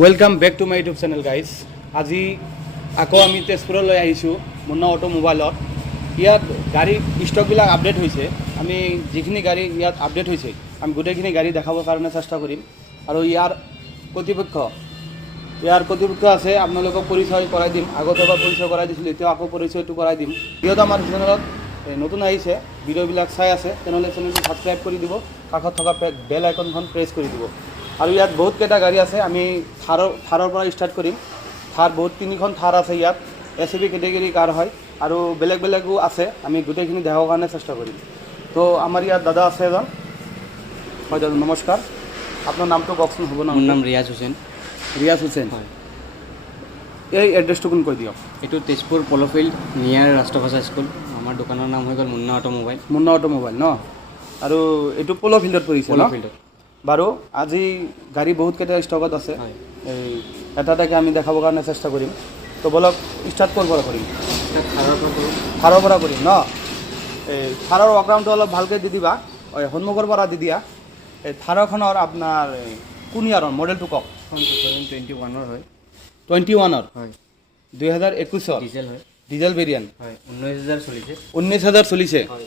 Welcome back to my YouTube channel guys. आज आको आमी तेजपुरলৈ আহিছোঁ মুন্না অটোমোবাইলত। ইয়াত গাড়ী ষ্টকবিলাক আপডেট হৈছে। আমি যিখিনি গাড়ী ইয়াত আপডেট হৈছে আমি গোটেইখিনি গাড়ী দেখাবৰ কাৰণে চেষ্টা কৰিম। আৰু ইয়াৰ কৰ্তৃপক্ষ আছে, আপোনালোকক পৰিচয় কৰাই দিম। আগতে এবাৰ পৰিচয় কৰাই দিছিলোঁ, এতিয়া আকৌ পৰিচয়টো কৰাই দিম। যিহেতু আমাৰ চেনেলত নতুন আহিছে, ভিডিঅ'বিলাক চাই আছে, তেনেহ'লে চেনেলটো ছাবস্ক্ৰাইব কৰি দিব, কাষত থকা বেল আইকনখন প্ৰেছ কৰি দিব। আৰু ইয়াত বহুত কেইটা গাড়ী আছে। আমি থাৰৰ পৰা ষ্টাৰ্ট কৰিম। থাৰ বহুত তিনিখন থাৰ আছে ইয়াত, SUV কেটেগৰী কাৰ হয় আৰু বেলেগো আছে। আমি গোটেইখিনি দেখাবৰ কাৰণে চেষ্টা কৰিম। তো আমাৰ ইয়াত দাদা আছে এজন। হয় দাদা, নমস্কাৰ। আপোনাৰ নামটো কওকচোন। হ'ব না? মোৰ নাম ৰিয়াজ হুছেইন। ৰিয়াজ হুছেইন, হয়। এই এড্ৰেছটো কোন কৈ দিয়ক। এইটো তেজপুৰ পল'ফিল্ড নিয়াৰ ৰাষ্ট্ৰভাষা স্কুল। আমাৰ দোকানৰ নাম হৈ গ'ল মুন্না অটোমোবাইল। মুন্না অটোমোবাইল ন? আৰু এইটো পল'ফিল্ডত পৰিছে ন? পল'ফিল্ডত। বাৰু আজি গাড়ী বহুত কেইটা ষ্টকত আছে। এই এটা এটাকৈ আমি দেখাবৰ কাৰণে চেষ্টা কৰিম। তো বলক ষ্টাৰ্ট ক'ৰ পৰা কৰিম? থাৰৰ পৰা কৰিম ন? এই থাৰৰ ৱাকগ্ৰাউণ্ডটো অলপ ভালকৈ দি দিবা, সন্মুখৰ পৰা দি দিয়া। এই থাৰখনৰ আপোনাৰ কোন ইয়াৰৰ মডেলটো কওক। 2021 হয়। 21 হয়। 2021 ডিজেল হয়। Diesel variant. হয়। 19,000 চলিছে। 19,000 চলিছে। হয়।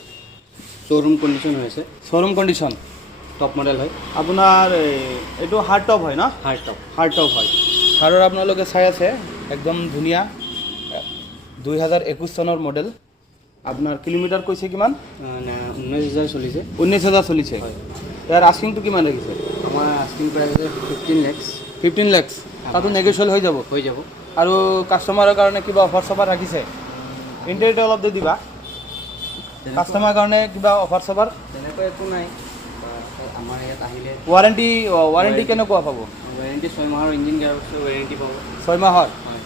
শ্ব'ৰুম কণ্ডিশ্যন হৈ আছে। Showroom condition. টপ মডেল হয়। আপোনাৰ এইটো হাৰ্ড টপ হয় ন? হাৰ্ড টপ হয়। থাৰৰ আপোনালোকে চাই আছে, একদম ধুনীয়া। 2021 চনৰ মডেল। আপোনাৰ কিলোমিটাৰ কৈছে কিমান? 19,000 চলিছে। 19,000 চলিছে। হয়। ইয়াৰ আস্কিংটো কিমান ৰাখিছে? আমাৰ আস্কিং প্ৰাইচ হৈছে 15 লাখ। 15 লাখ। তাতো নেগোচিয়েল হৈ যাব? হৈ যাব। আৰু কাষ্টমাৰৰ কাৰণে কিবা অফাৰ চফাৰ ৰাখিছে? ইণ্টাৰনেট অলপ দি দিবা। কাষ্টমাৰৰ কাৰণে কিবা অফাৰ চফাৰ? তেনেকৈ একো নাই। আমাৰ ইয়াত আহিলে ৱাৰেণ্টি কেনেকুৱা পাব? ৱাৰেণ্টি 6 মাহৰ ইঞ্জিন গেয়াৰবক্সৰ ৱাৰেণ্টি পাব। 6 মাহৰ? হয়।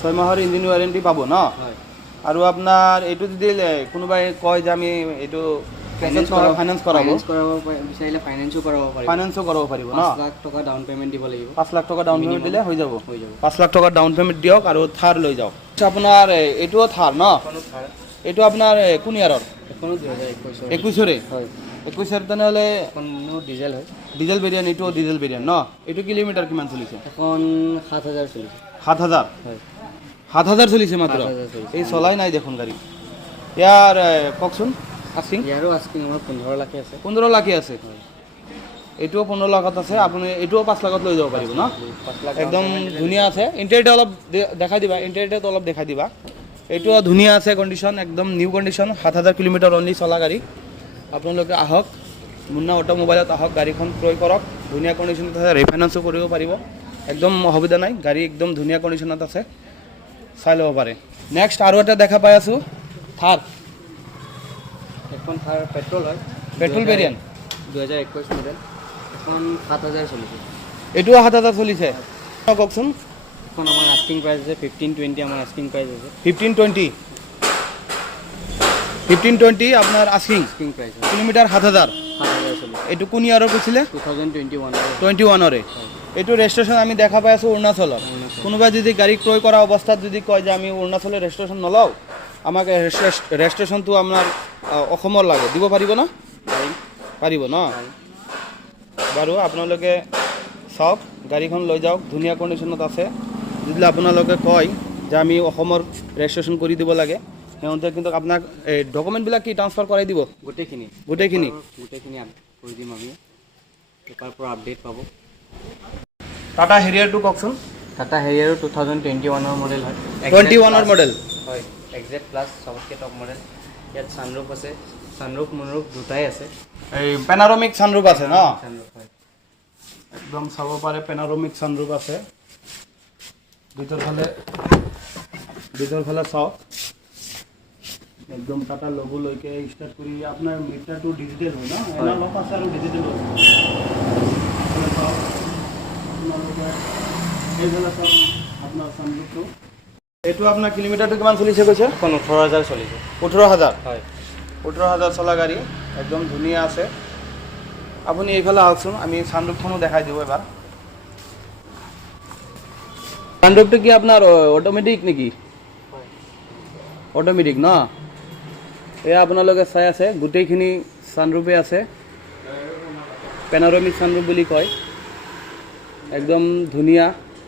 6 মাহৰ ইঞ্জিন ৱাৰেণ্টি পাব ন? হয়। আৰু আপোনাৰ এইটো যদি কোনোবাই কয় যে আমি এইটো ফাইনেন্স কৰাব বিচাৰিলে ফাইনেন্সো কৰাব পাৰিব। ফাইনেন্সো কৰাব পাৰিব ন? 5 লাখ টকা ডাউন পে'মেণ্ট দিব লাগিব। 5 লাখ টকা ডাউন পে'মেণ্ট দিলে হৈ যাব? হৈ যাব। 5 লাখ টকা ডাউন পে'মেণ্ট দিয়ক আৰু থাৰ লৈ যাওক। আপোনাৰ এইটোও থাৰ ন? এইটো আপোনাৰ কোন ইয়াৰৰ? এখনো 2021 21ৰে? হয়। 21ৰ তেনেহ'লে এখনো ডিজেল হয়। Diesel variant. এইটোও ডিজেল ভেৰিয়েণ্ট ন? এইটো কিলোমিটাৰ কিমান চলিছে? এখন 7,000 চলিছে। 7,000? হয়। 7,000 চলিছে মাত্ৰ? 7,000 চলিছে। এই চলাই নাই দেখোন গাড়ী। ইয়াৰ কওকচোন আস্কিং। ইয়াৰো আস্কিং আমাৰ 15 লাখে আছে। 15 লাখে আছে? এইটোও 15 লাখত আছে। আপুনি এইটোও 5 লাখত লৈ যাব পাৰিব ন? 5 লাখ একদম ধুনীয়া আছে। ইণ্টেৰিয়ৰটো অলপ দেখাই দিবা। ইণ্টেৰিয়ৰটো অলপ দেখাই দিবা। এইটোও ধুনীয়া আছে কণ্ডিশ্যন, একদম নিউ কণ্ডিশ্যন। 7,000 কিলোমিটাৰ অনলি চলা গাড়ী। আপোনালোকে আহক, মুন্না অটোমোবাইলত আহক, গাড়ীখন ক্ৰয় কৰক। ধুনীয়া কণ্ডিশ্যনত আছে, ৰিফাইনেন্সো কৰিব পাৰিব। একদম অসুবিধা নাই, গাড়ী একদম ধুনীয়া কণ্ডিশ্যনত আছে, চাই ল'ব পাৰে। নেক্সট আৰু এটা দেখা পাই আছোঁ, থাৰ। এখন থাৰ পেট্ৰল হয়। Petrol variant. 2021 মডেল। এখন 7,000 চলিছে। এইটোও 7,000 চলিছে? কওকচোন। এখন আমাৰ আস্কিং প্ৰাইচ আছে 1520। আমাৰ আস্কিং প্ৰাইচ আছে 1520 আপোনাৰ আস্কিং প্ৰাইচ কিলোমিটাৰ 7,000 চলিছে। এইটো কোন ইয়াৰৰ কৈছিলে? 2021 এইটো ৰেজিষ্ট্ৰেশ্যন আমি দেখা পাই আছোঁ অৰুণাচলৰ। কোনোবাই যদি গাড়ী ক্ৰয় কৰা অৱস্থাত যদি কয় যে আমি অৰুণাচলৰ ৰেজিষ্ট্ৰেশ্যন নলওঁ, আমাক ৰেজিষ্ট্ৰেশ্যনটো আপোনাৰ অসমৰ লাগে, দিব পাৰিব ন? পাৰিব ন? বাৰু আপোনালোকে চাওক, গাড়ীখন লৈ যাওক, ধুনীয়া কণ্ডিশ্যনত আছে। যদি আপোনালোকে কয় যে আমি অসমৰ ৰেজিষ্ট্ৰেশ্যন কৰি দিব লাগে, সিহঁতে কিন্তু আপোনাক এই ডকুমেণ্টবিলাক কি ট্ৰান্সফাৰ কৰাই দিব? গোটেইখিনি কৰি দিম আমি। পেপাৰ পৰা আপডেট পাব। টাটা হেৰিয়াৰটো কওকচোন। টাটা হেৰিয়াৰো 2021 মডেল হয়। 21 মডেল? হয়। এক্সেট প্লাছ চবতকৈ টপ মডেল। ইয়াত ছানৰুফ আছে, ছানৰুফ মুনৰুফ দুটাই আছে। এই পেনাৰমিক ছানৰুফ আছে ন? ছানৰুফ হয়। একদম চাব পাৰে, পেনাৰমিক ছানৰুফ আছে। ভিতৰ ফালে চাওক, একদম টাটা লগো লৈকে ষ্টাৰ্ট কৰি আপোনাৰ মিটাৰটো ডিজিটেল হয় ন? এনালগ আছে আৰু ডিজিটেল আছে। এইফালে চাওক আপোনাৰ ছানৰুফটো। এইটো আপোনাৰ কিলোমিটাৰটো কিমান চলিছে কৈছে? এখন 18,000 চলিছে। 18,000? হয়। 18,000 চলা গাড়ী, একদম ধুনীয়া আছে। আপুনি এইফালে আহকচোন, আমি ছানৰুফখনো দেখাই দিওঁ এবাৰ। ছানৰুফটো কি আপোনাৰ অট'মেটিক নেকি? অট'মেটিক ন? এয়া আপোনালোকে চাই আছে, গোটেইখিনি ছানৰুফে আছে, পেনাৰমিক ছানৰুফ বুলি কয়। একদম ধুনীয়া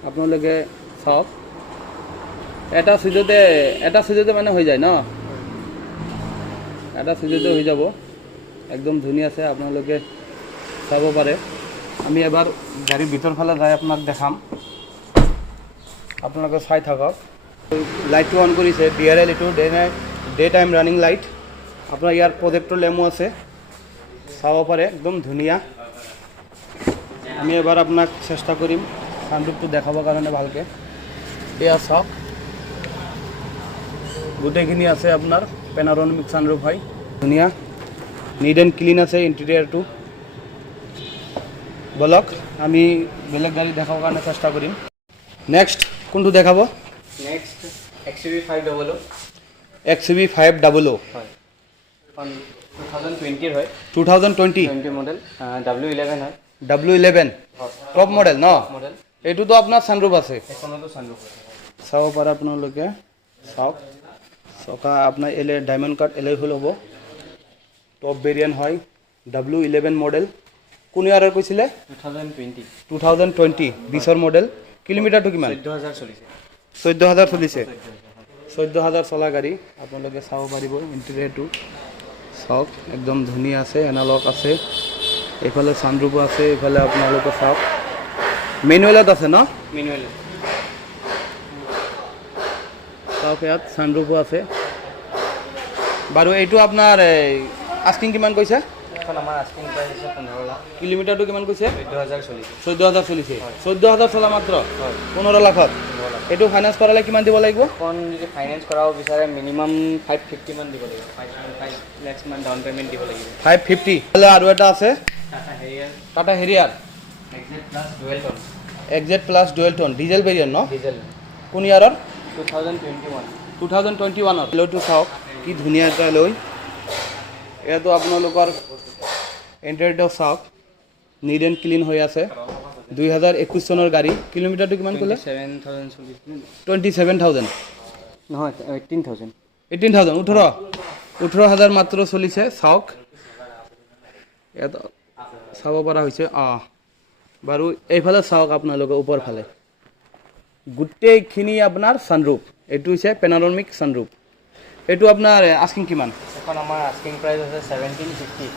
আপোনালোকে চাওক এটা চুইচতে মানে হৈ যায় ন এটা চুইচতে হৈ যাব একদম ধুনীয়া আছে আপোনালোকে চাব পাৰে আমি এবাৰ গাড়ীৰ ভিতৰ ফালে যাই আপোনাক দেখাম আপোনালোকে চাই থাকক লাইটটো অন কৰিছে DRL এইটো ডে টাইম ৰানিং লাইট আপোনাৰ ইয়াৰ প্ৰজেক্টৰ লেমো আছে চাব পাৰে একদম ধুনীয়া আমি এবাৰ আপোনাক চেষ্টা কৰিম সানৰুফটো দেখাবৰ কাৰণে ভালকৈ এয়া চাওক গোটেইখিনি আছে আপোনাৰ পেনাৰমিক সানৰুফ হয় ধুনীয়া নিট এণ্ড ক্লিন আছে ইণ্টেৰিয়াৰটো বলক আমি বেলেগ গাড়ী দেখাবৰ কাৰণে চেষ্টা কৰিম নেক্সট কোনটো দেখাব নেক্সট XUV 500 XUV 500 হয় 2020 হয় 2020 20 মডেল W11 হয় W11 টপ মডেল ন মডেল এইটোতো আপোনাৰ সানৰুফ আছে এখনতো সানৰুফ আছে চাব পাৰে আপোনালোকে চাওক চকা আপোনাৰ ডায়মণ্ড কাট এলয় হুইল হ'ব টপ ভেৰিয়েণ্ট হয় W11 মডেল কোন ইয়াৰৰ কৈছিলে 2020 20ৰ মডেল কিলোমিটাৰটো কিমান 14000 চলিছে 14000 চলিছে 14000 চলা গাড়ী আপোনালোকে চাব পাৰিব ইণ্টেৰিয়ৰটো চাওক একদম ধুনীয়া আছে এনালগ আছে এইফালে সানৰুফো আছে এইফালে আপোনালোকে চাওক মেনুৱেলত আছে ন মেনুৱেল চাওক ইয়াত সানৰুফো আছে বাৰু এইটো আপোনাৰ আস্কিং কিমান কৈছে এখন আমাৰ আস্কিং প্ৰাইচ আছে 15 লাখ কিলোমিটাৰটো কিমান কৈছে 14000 চলিছে 14000 চলিছে 14000 চলা মাত্ৰ 15 লাখত এইটো ফাইনেন্স কৰালে কিমান দিব লাগিব এখন যদি ফাইনেন্স কৰাব বিচাৰে মিনিমাম 550 মান দিব লাগিব 5.5 লাখ মান ডাউন পেমেন্ট দিব লাগিব 550 হলে আৰু এটা আছে টাটা হেৰিয়াৰ Tata Harrier XZ plus dual tone XZ plus dual tone diesel variant ন ডিজেল কোন ইয়াৰৰ 2021 2021ৰ লয়টো চাওক কি ধুনীয়া এটা লৈ এয়াতো আপোনালোকৰ ইণ্টেৰিয়ৰটো চাওক নিট এণ্ড ক্লিন হৈ আছে 2021 চনৰ গাড়ী কিলোমিটাৰটো কিমান ক'লে 27000 চলিছে 27000 নহয় 18000 18000 মাত্ৰ চলিছে চাওক ইয়াত চাব পৰা হৈছে বাৰু এইফালে চাওক আপোনালোকে ওপৰ ফালে গোটেইখিনি আপোনাৰ সানৰুফ এইটো হৈছে পেনাৰমিক সানৰুফ এইটো আপোনাৰ আস্কিং কিমান এখন আমাৰ আস্কিং প্ৰাইচ আছে 1750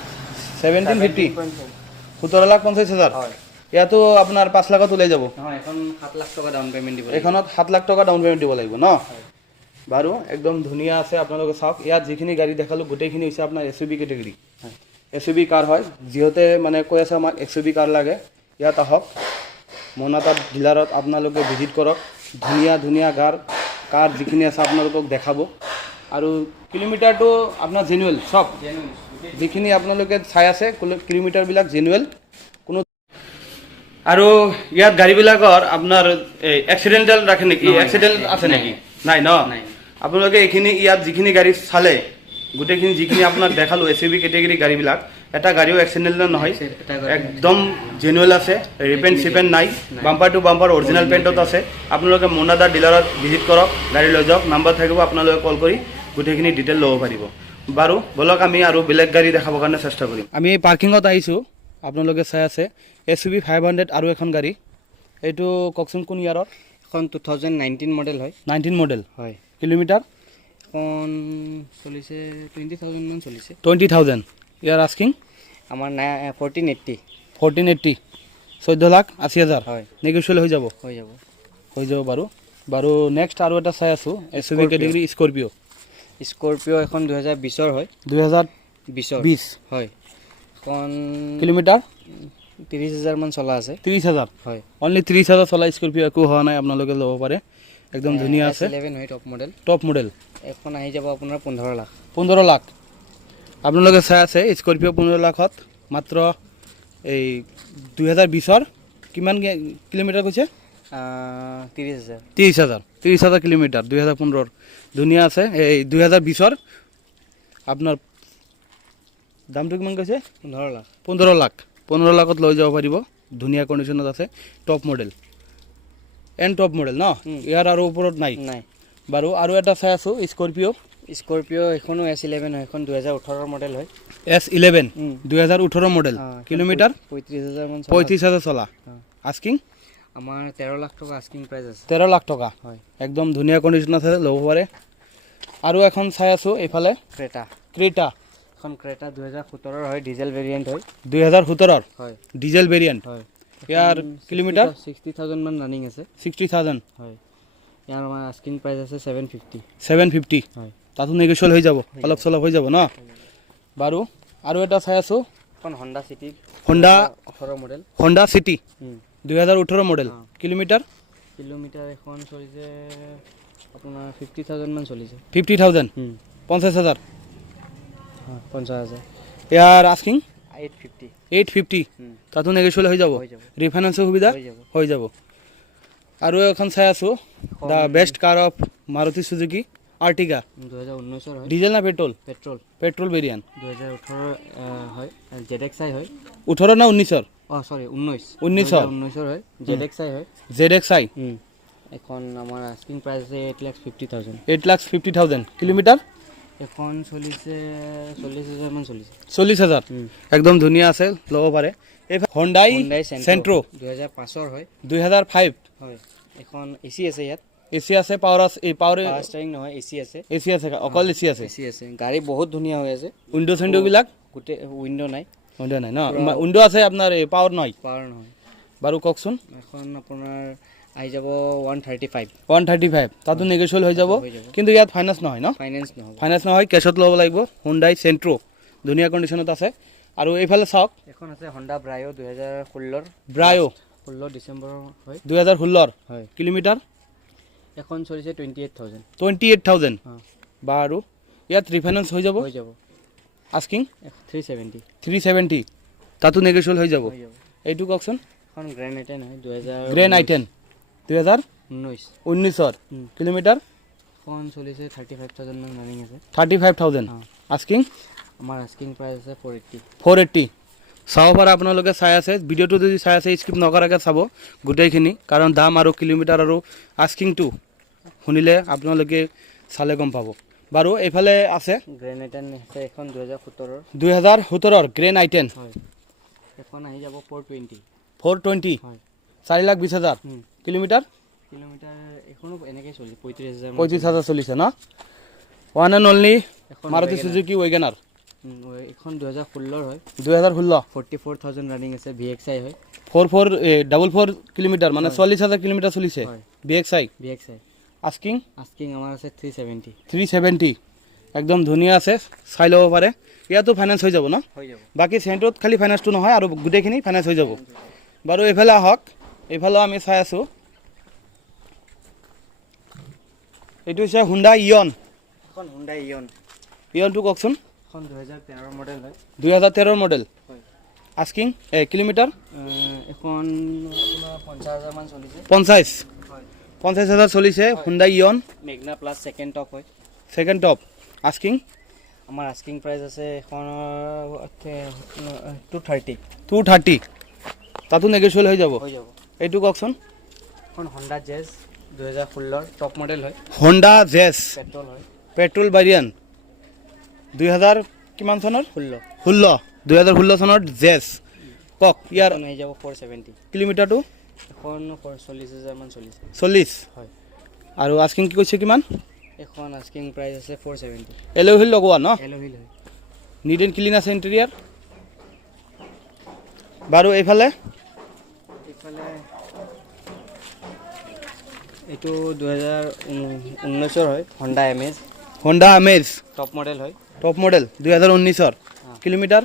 17,50,000 হয় ইয়াতো আপোনাৰ 5 লাখত ওলাই যাব নহয় এখন 7 লাখ টকা ডাউন পেমেন্ট দিব লাগিব এখনত 7 লাখ টকা ডাউন পেমেন্ট দিব লাগিব ন বাৰু একদম ধুনীয়া আছে আপোনালোকে চাওক ইয়াত যিখিনি গাড়ী দেখালো গোটেইখিনি হৈছে আপোনাৰ SUV কেটেগৰী SUV কাৰ হয় যিহতে মানে কৈ আছে আমাক SUV কাৰ লাগে ইয়াত আহক মনাতা ডিলাৰত আপোনালোকে ভিজিট কৰক ধুনীয়া ধুনীয়া কাৰ যিখিনি আছে আপোনালোকক দেখাব আৰু কিলোমিটাৰটো আপোনাৰ জেনুৱেল সব যিখিনি আপোনালোকে চাই আছে কিলোমিটাৰবিলাক জেনুৱেল কোনো আৰু ইয়াত গাড়ীবিলাকৰ আপোনাৰ এক্সিডেণ্টেল ৰাখে নেকি এক্সিডেণ্ট আছে নেকি নাই ন আপোনালোকে এইখিনি ইয়াত যিখিনি গাড়ী চালে গোটেইখিনি যিখিনি আপোনাক দেখালো SUV কেটেগৰী গাড়ীবিলাক এটা গাড়ীও এক্সিডেণ্টেল নহয় একদম জেনুৱেল আছে ৰিপেণ্ট চিপেণ্ট নাই বাম্পাৰ টু বাম্পাৰ অৰিজিনেল পেইণ্টত আছে আপোনালোকে মোনাদা ডিলাৰত ভিজিট কৰক গাড়ী লৈ যাওক নাম্বাৰ থাকিব আপোনালোকে কল কৰি গোটেইখিনি ডিটেইল ল'ব পাৰিব বাৰু বলক আমি আৰু বেলেগ গাড়ী দেখাবৰ কাৰণে চেষ্টা কৰিম আমি পাৰ্কিঙত আহিছোঁ আপোনালোকে চাই আছে SUV 500 আৰু এখন গাড়ী এইটো কওকচোন কোন ইয়াৰৰ এখন 2019 মডেল হয় 19 মডেল হয় কিলোমিটাৰ এখন চলিছে 20000 মান চলিছে 20,000 ইয়াৰ আস্কিং আমাৰ 1480 14,80,000 হয় নেগোচিয়েবল হৈ যাব বাৰু নেক্সট আৰু এটা চাই আছোঁ SUV কেটেগৰী স্কৰপিঅ এখন 2020ৰ হয় 2020 হয় এখন কিলোমিটাৰ 30000 মান চলা আছে 30,000 হয় অনলি 30,000 চলা স্কৰপিঅ একো হোৱা নাই আপোনালোকে ল'ব পাৰে একদম ধুনীয়া আছে S11 হয় টপ মডেল এখন আহি যাব আপোনাৰ 15 লাখ আপোনালোকে চাই আছে স্কৰপিঅ 15 লাখত মাত্ৰ এই 2020ৰ কিমান কিলোমিটাৰ কৈছে 30,000 কিলোমিটাৰ 2015 ধুনীয়া আছে এই 2020ৰ আপোনাৰ দামটো কিমান কৈছে 15 লাখত লৈ যাব পাৰিব ধুনীয়া কণ্ডিশ্যনত আছে টপ মডেল ন ইয়াৰ আৰু ওপৰত নাই বাৰু আৰু এটা চাই আছোঁ স্কৰপিঅ এখনো S11 হয় এখন 2018 মডেল হয় S11 2018 মডেল কিলোমিটাৰ 35,000 মান 35,000 চলা আস্কিং আমাৰ 13 লাখ টকা আস্কিং প্ৰাইচ আছে 13 লাখ টকা হয় একদম ধুনীয়া কণ্ডিশ্যন আছে ল'ব পাৰে আৰু এখন চাই আছোঁ এইফালে ক্ৰেটা ক্ৰেটা এখন ক্ৰেটা 2017 হয় ডিজেল ভেৰিয়েণ্ট হয় 2017 হয় ডিজেল ভেৰিয়েণ্ট হয় ইয়াৰ কিলোমিটাৰ 60,000 মান ৰানিং আছে 60,000 হয় ইয়াৰ আমাৰ আস্কিং প্ৰাইচ আছে 750 750 হয় তাতো নেগোচিয়েবল হৈ যাব অলপ চলপ হৈ যাব ন বাৰু আৰু এটা চাই আছোঁ এখন Honda city Honda 18 model Honda city 2018 model অঁ। কিলোমিটাৰ কিলোমিটাৰ এখন চলিছে আপোনাৰ 50,000 মান চলিছে 50,000 50,000 হয় 50,000 ইয়াৰ আস্কিং 850 850 তাতো নেগোচিয়েবল হৈ যাব হৈ যাব ৰিফাইনেন্সৰ সুবিধা হৈ যাব হৈ যাব আৰু এখন চাই আছোঁ the best car of Maruti Suzuki Ertiga 2019 হয় ডিজেল না পেট্ৰল পেট্ৰল পেট্ৰল ভেৰিয়েণ্ট 2018 হয় ZXi হয় 18 না 19 সৰি 19 19 হয় ZXi হয় ZXi এখন আমাৰ আস্কিং প্ৰাইচ আছে 8,50,000 8,50,000 কিলোমিটাৰ এখন চলিছে 40,000 মান চলিছে 40,000 একদম ধুনীয়া আছে ল'ব পাৰে এই হণ্ডাই চেণ্ট্ৰ 2005 হয় 2005 হয় এখন AC আছে ইয়াত এচি আছে পাৱাৰ পাৱাৰ ষ্টাৰিং নহয় AC আছে এচি আছে অকল এচি আছে AC আছে গাড়ী বহুত ধুনীয়া হৈ আছে উইণ্ডো চেণ্ডোবিলাক গোটেই উইণ্ডো নাই উইণ্ডো নাই ন উইণ্ডো আছে আপোনাৰ এই পাৱাৰ নহয় পাৱাৰ নহয় বাৰু কওকচোন এখন আপোনাৰ আহি যাব 135 135 তাতো নেগোচিয়েবল হৈ যাব কিন্তু ইয়াত ফাইনেন্স নহয় ন ফাইনেন্স নহ'ব ফাইনেন্স নহয় কেছত ল'ব লাগিব হুণ্ডাই চেণ্ট্ৰ ধুনীয়া কণ্ডিশ্যনত আছে আৰু এইফালে চাওক এখন আছে হণ্ডা ব্ৰায়ো 2016 ব্ৰায়ো 16 ডিচেম্বৰ হয় 2016 হয় কিলোমিটাৰ এখন চলিছে 28,000 28,000 অঁ বাৰু ইয়াত ৰিফাইনেন্স হৈ যাব হৈ যাব আস্কিং 370 370 তাতো নেগোচিয়েবল হৈ যাব হৈ যাব এইটো কওকচোন এখন গ্ৰেণ্ড আইটেন হয় গ্ৰেণ্ড আইটেন 2019 2019 কিলোমিটাৰ এখন চলিছে 35,000 মান ৰানিং আছে 35,000 অঁ আস্কিং আমাৰ আস্কিং প্ৰাইচ আছে 480 480 চাব পাৰে আপোনালোকে চাই আছে ভিডিঅ'টো যদি চাই আছে স্কিপ নকৰাকৈ চাব গোটেইখিনি কাৰণ দাম আৰু কিলোমিটাৰ আৰু আস্কিংটো শুনিলে আপোনালোকে চালে গম পাব বাৰু এইফালে আছে গ্ৰেণ্ড আইটেন আছে এখন 2017 2017 গ্ৰেণ্ড আইটেন হয় এখন আহি যাব 420 420 হয় 4,20,000 কিলোমিটাৰ কিলোমিটাৰ এখনো এনেকৈ চলিছে 35,000 35,000 চলিছে ন ওৱান এণ্ড অনলি এখন Maruti Wagon R। Suzuki WagonR এখন 2016 হয় 2016 44,000 ৰানিং আছে VXi হয় 44 কিলোমিটাৰ মানে 40,000 কিলোমিটাৰ চলিছে হয় BXi VXi আস্কিং আস্কিং আমাৰ আছে 370 370 একদম ধুনীয়া আছে চাই ল'ব পাৰে ইয়াতো ফাইনেন্স হৈ যাব ন হৈ যাব বাকী চেণ্ট্ৰত খালি ফাইনেন্সটো নহয় আৰু গোটেইখিনি ফাইনেন্স হৈ যাব বাৰু এইফালে আহক এইফালেও আমি চাই আছোঁ এইটো হৈছে হুণ্ডা ইয়ন এখন হুণ্ডা ইয়ন ইয়নটো কওকচোন এখন 2013 মডেল হয় 2013 মডেল হয় আস্কিং কিলোমিটাৰ এখন আপোনাৰ 50,000 মান চলিছে 50 হয় 50,000 চলিছে Hyundai Eon Magna plus second top হয় ছেকেণ্ড টপ আস্কিং আমাৰ আস্কিং প্ৰাইচ আছে এখনৰ 230 230 তাতো নেগোচিয়েবল হৈ যাব হৈ যাব এইটো কওকচোন এখন হণ্ডা জেজ 2016 টপ মডেল হয় হণ্ডা জেজ পেট্ৰল হয় পেট্ৰল ভেৰিয়েণ্ট 2000 কিমান চনৰ 2016 চনত জেজ কওক ইয়াৰ এখন আহি যাব 470 কিলোমিটাৰটো এখন 40,000 মান চলিছে 40 হয় আৰু আস্কিং কি কৈছে কিমান এখন আস্কিং প্ৰাইচ আছে 470 এল'ই হুইল লগোৱা ন এলো হুইল হয় নিট এণ্ড ক্লিন আছে ইণ্টেৰিয়াৰ বাৰু এইফালে এইফালে এইটো 2019 হয় হণ্ডা এমেজ হণ্ডা আমেজ টপ মডেল হয় টপ মডেল 2019 কিলোমিটাৰ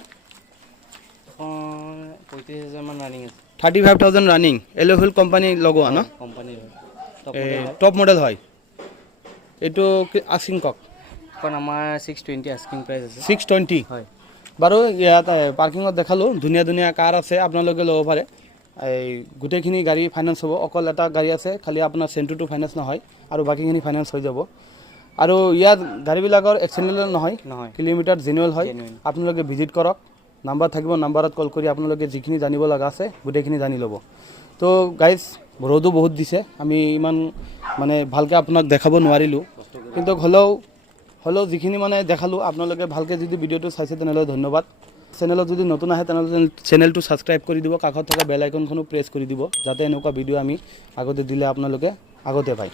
এখন 35,000 মান ৰানিং আছে 35,000 ৰানিং এল'ই হুইল কোম্পানী লগোৱা ন কোম্পানীৰ হয় টপ এই মডেল হয় টপ মডেল হয় এইটো আস্কিং কওক এখন আমাৰ 620 আস্কিং প্ৰাইচ আছে 620 হয় বাৰু ইয়াত পাৰ্কিঙত দেখালোঁ ধুনীয়া ধুনীয়া কাৰ আছে আপোনালোকে ল'ব পাৰে এই গোটেইখিনি গাড়ী ফাইনেন্স হ'ব অকল এটা গাড়ী আছে খালি আপোনাৰ চেণ্ট্ৰটো ফাইনেন্স নহয় আৰু বাকীখিনি ফাইনেন্স হৈ যাব আৰু ইয়াত গাড়ীবিলাকৰ এক্সিডেণ্টেল নহয় নহয় কিলোমিটাৰ জেনুৱেল হয় Genuine। আপোনালোকে ভিজিট কৰক নাম্বাৰ থাকিব নাম্বাৰত কল কৰি আপোনালোকে যিখিনি জানিব লগা আছে গোটেইখিনি জানি ল'ব তো গাইজ ৰ'দো বহুত দিছে আমি ইমান মানে ভালকৈ আপোনাক দেখাব নোৱাৰিলোঁ কিন্তু হ'লেও যিখিনি মানে দেখালোঁ আপোনালোকে ভালকৈ যদি ভিডিঅ'টো চাইছে তেনেহ'লে ধন্যবাদ চেনেলত যদি নতুন আহে তেনেহ'লে চেনেলটো ছাবস্ক্ৰাইব কৰি দিব, কাষত থকা বেল আইকনখনো প্ৰেছ কৰি দিব, যাতে এনেকুৱা ভিডিঅ' আমি আগতে দিলে আপোনালোকে আগতে পায়।